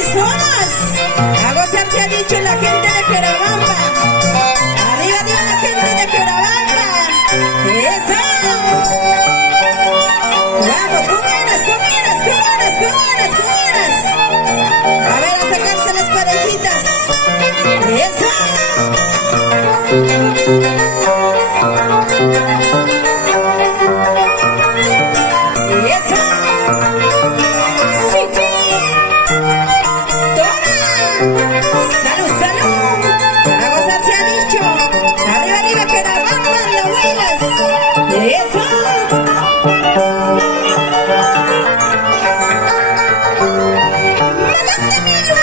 eso, vamos. A gozar se ha dicho la gente de Querabamba. Arriba, arriba la gente de Querabamba. Eso. Vamos, con ganas, con ganas, con ganas, con ganas, con ganas. A ver, a sacarse las parejitas. Eso. Eso. Sí, sí. Toma. Salud, salud. A gozar se ha dicho. Arriba, arriba, que la bamba, las abuelas. Eso. ¡Mándame!